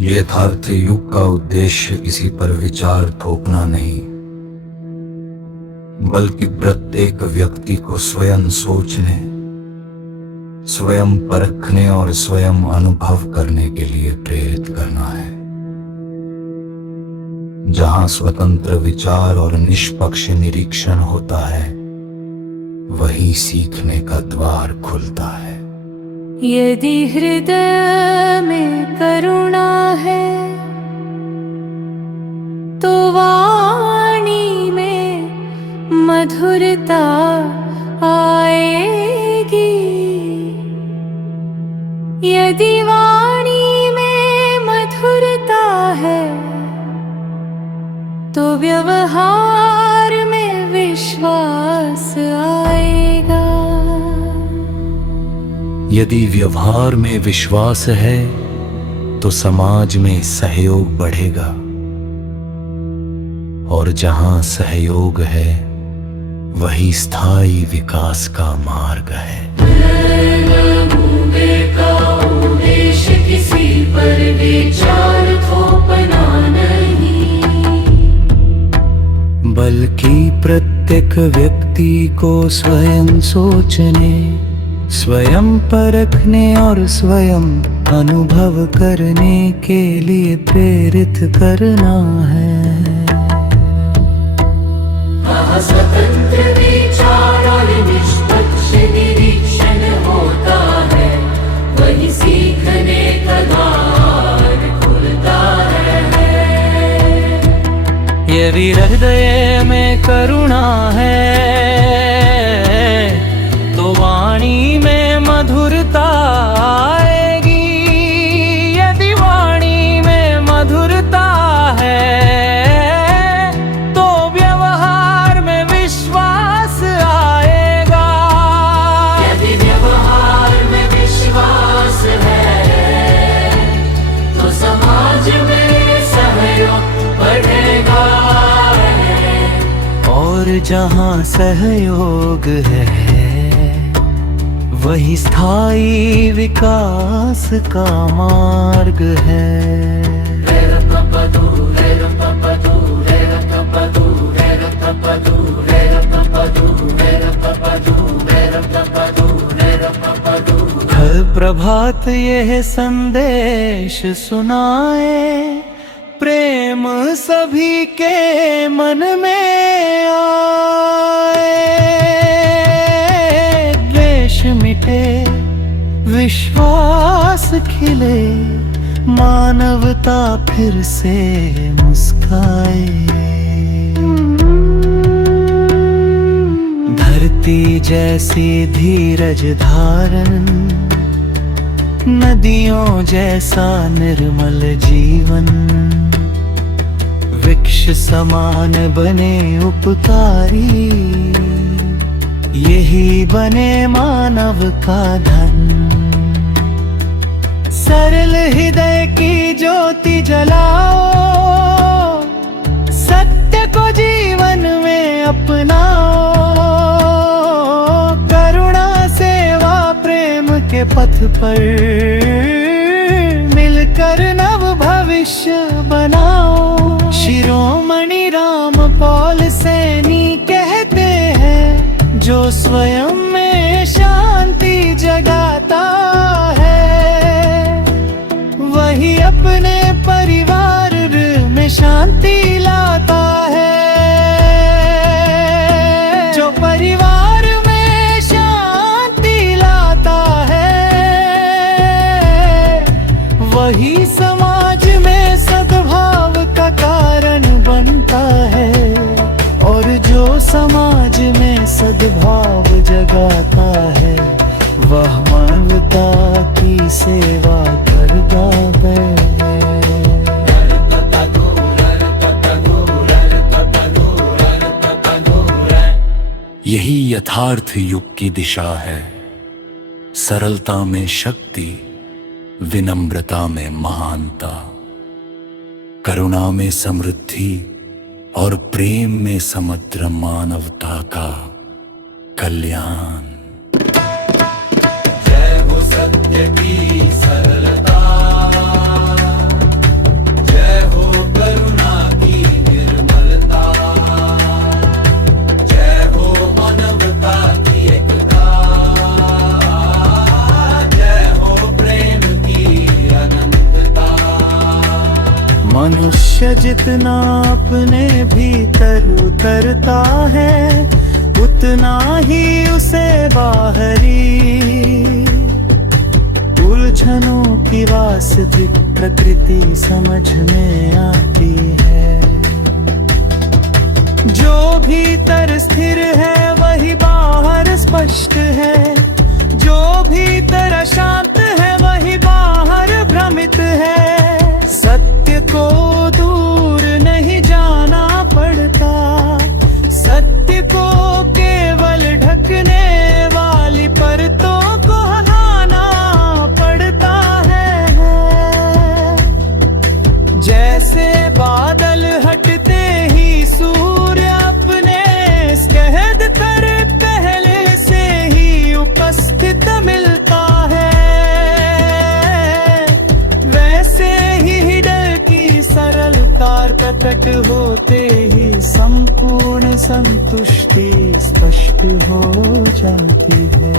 यथार्थ युग का उद्देश्य किसी पर विचार थोपना नहीं, बल्कि प्रत्येक व्यक्ति को स्वयं सोचने, स्वयं परखने और स्वयं अनुभव करने के लिए प्रेरित करना है। जहां स्वतंत्र विचार और निष्पक्ष निरीक्षण होता है, वहीं सीखने का द्वार खुलता है। यदि हृदय में करुणा है तो वाणी में मधुरता आएगी। यदि वाणी में मधुरता है तो व्यवहार में विश्वास आएगा। यदि व्यवहार में विश्वास है तो समाज में सहयोग बढ़ेगा, और जहां सहयोग है वही स्थायी विकास का मार्ग है। उद्देश्य किसी पर विचार थोपना नहीं, बल्कि प्रत्येक व्यक्ति को स्वयं सोचने, स्वयं परखने और स्वयं अनुभव करने के लिए प्रेरित करना है। स्वतंत्र विचार और निष्पक्ष निरीक्षण होता है, वही सीखने का द्वार खुलता है। यदि हृदय में करुणा है तो वाणी में मधुरता आएगी। यदि वाणी में मधुरता है तो व्यवहार में विश्वास आएगा। यदि व्यवहार में विश्वास है तो समाज में सहयोग बढ़ेगा। और जहाँ सहयोग है वही स्थायी विकास का मार्ग है। हर प्रभात यह संदेश सुनाए, प्रेम सभी के मन में आए। द्वेष मिटे, विश्वास खिले, मानवता फिर से मुस्काए। धरती जैसी धीरज धारण, नदियों जैसा निर्मल जीवन, वृक्ष समान बने उपकारी, यही बने मानव का धन। सरल हृदय की ज्योति जलाओ, सत्य को जीवन में अपनाओ। करुणा सेवा प्रेम के पथ पर मिलकर नव भविष्य बनाओ। शिरोमणि रामपाल सैनी कहते हैं, जो स्वयं में शांति जगाता है वही अपने परिवार में शांति लाता है। जो परिवार में शांति लाता है वही समाज में सद्भाव का कारण बनता है। और जो समाज में सद्भाव जगाता है वह मानवता की सेवा करता है। यही यथार्थ युग की दिशा है। सरलता में शक्ति, विनम्रता में महानता, करुणा में समृद्धि और प्रेम में समुद्र मानवता का कल्याण। जय हो सत्य की सरलता, जय हो करुणा की निर्मलता, जय हो मानवता की एकता, जय हो प्रेम की अनंतता। मनुष्य जितना अपने भीतर उतरता है, उतना ही उसे बाहरी उलझनों की वास्तविक प्रकृति समझ में आती है। जो भीतर स्थिर है वही बाहर स्पष्ट है, जो भीतर अशांत है वही बाहर भ्रमित है। सत्य को दूर नहीं जाना पड़ता, सत्य को केवल ढकने वाली परतों को हटाना पड़ता है। जैसे बादल हटते ही सूर्य अपने स्कहद कर पहले से ही उपस्थित मिलता है, वैसे ही हृदय की सरलता प्रकट होते ही संपूर्ण संतुष्टि स्पष्ट हो जाती है।